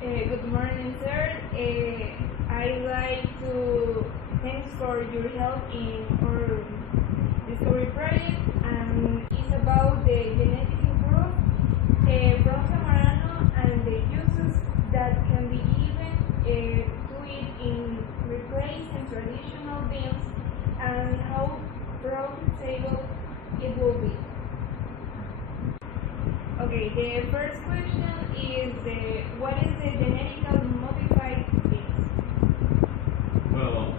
Good morning, sir. I'd like to thanks for your help in our discovery project, and it's about the genetic improve from Zamorano and the uses that can be given to it in replacing traditional beans and how profitable it will be. Okay, the first question is what is the genetically modified beans? Well,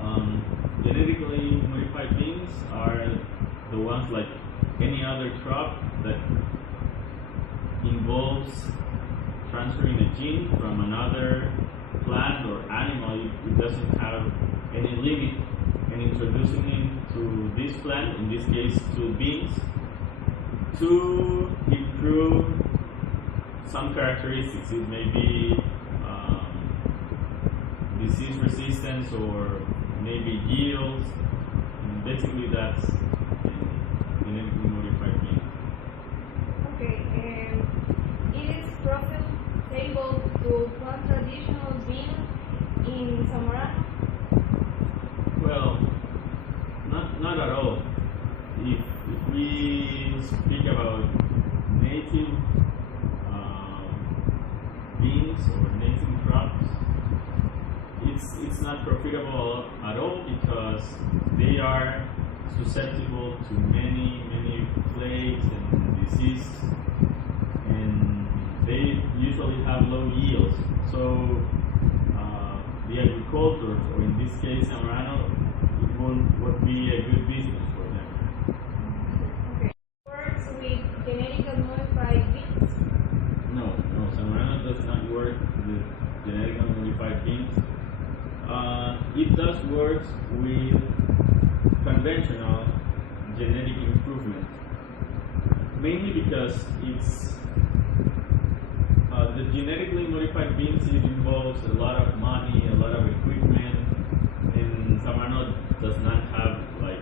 genetically modified beans are the ones like any other crop that involves transferring a gene from another plant or animal. It doesn't have any limit, and introducing it to this plant, in this case to beans, to improve some characteristics. It may be disease resistance or maybe yields. And basically, that's genetically modified beans. Okay, it is profitable to plant traditional beans in Zamorano? Well, not at all. If we speak about native beans or native crops, it's not profitable at all because they are susceptible to many plagues and disease, and they usually have low yields. So the agriculture, or in this case Zamorano, it won't be a good business for them. Okay. Works with genetically modified beans? No, Zamorano does not work with genetically modified beans. It does work with conventional genetic improvement, mainly because it's the genetically modified beans. It involves a lot of money, a lot of equipment, and Zamorano does not have like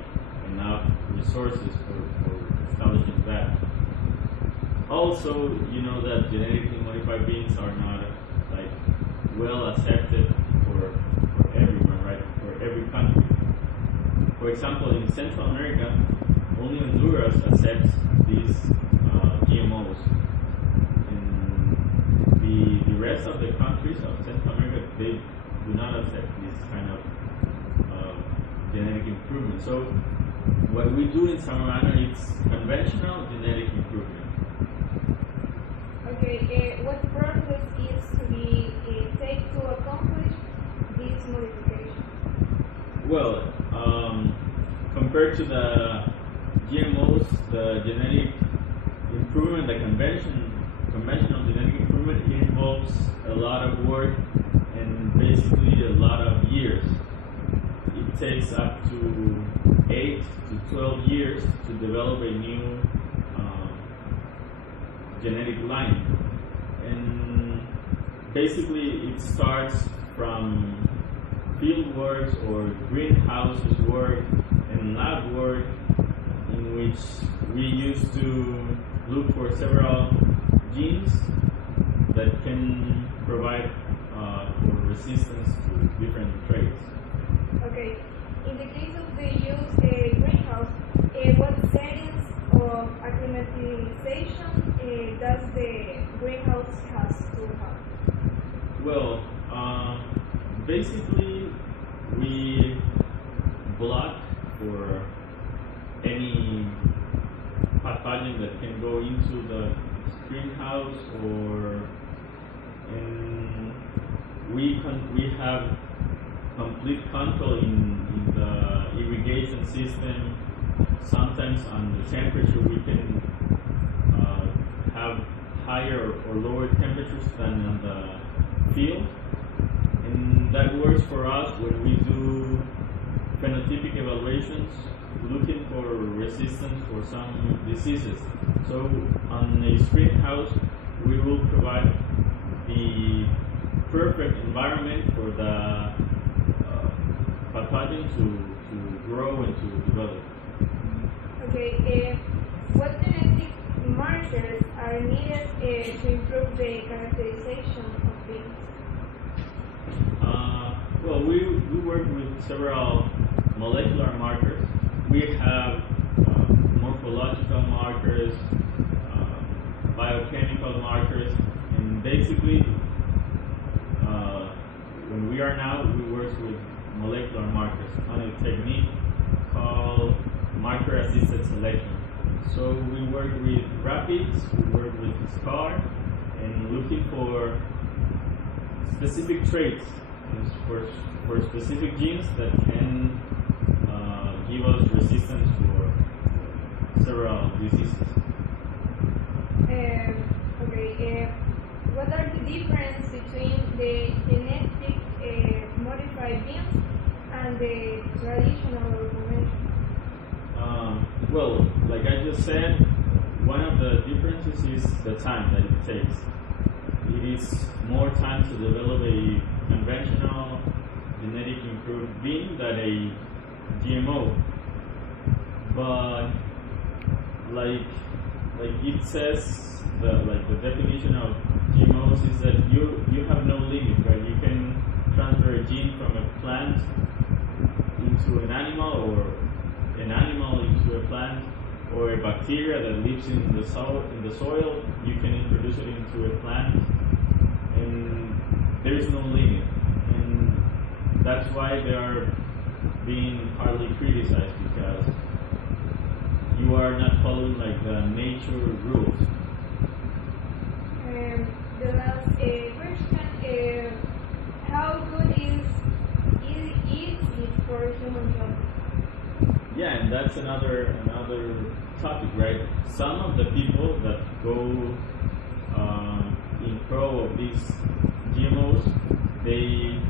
enough resources for establishing that. Also, you know that genetically modified beans are not like well accepted for everyone, right? For every country. For example, in Central America, only Honduras accepts these GMOs. In the rest of the countries of Central America, they do not accept this kind of genetic improvement. So, what we do in Zamorano is conventional genetic improvement. Okay, what process is to be take to accomplish this modification? Well, compared to the GMOs, the genetic improvement, the conventional genetic improvement, it involves a lot of work and basically a lot of years. It takes up to 8 to 12 years to develop a new genetic line, and basically it starts from field work or greenhouses work and lab work, in which we used to look for several genes that can provide for resistance to different traits. Okay, in the case of the use greenhouse, what settings of acclimatization does the greenhouse has to have? Well, basically we block for any pathogen that can go into the greenhouse, and we have complete control in the irrigation system. Sometimes on the temperature we can have higher or lower temperatures than on the field, and that works for us when we do phenotypic evaluations looking for resistance for some diseases. So on a greenhouse we will provide the perfect environment for the pathogen to grow and to develop. Okay, what genetic markers are needed to improve the characterization of beans? Well, we work with several molecular markers. We have morphological markers, biochemical markers, and basically, when we are now, we work with molecular markers on a technique called marker-assisted selection. So we work with rapids, we work with SCAR, and looking for specific traits, for specific genes that can give us resistance for several diseases. What are the difference between the genetic modified beans and the traditional or conventional? Well, like I just said, one of the differences is the time that it takes. It is more time to develop a conventional genetic improved bean than a GMO. But like it says, the definition of GMOs is that you have no limit, right? You can transfer a gene from a plant into an animal, or an animal into a plant, or a bacteria that lives in the soil. You can introduce it into a plant, and there is no limit. And that's why they are being partly criticized, because you are not following like the nature rules. The last question: how good is it for human health? Yeah, and that's another topic, right? Some of the people that go in pro of these GMOs, they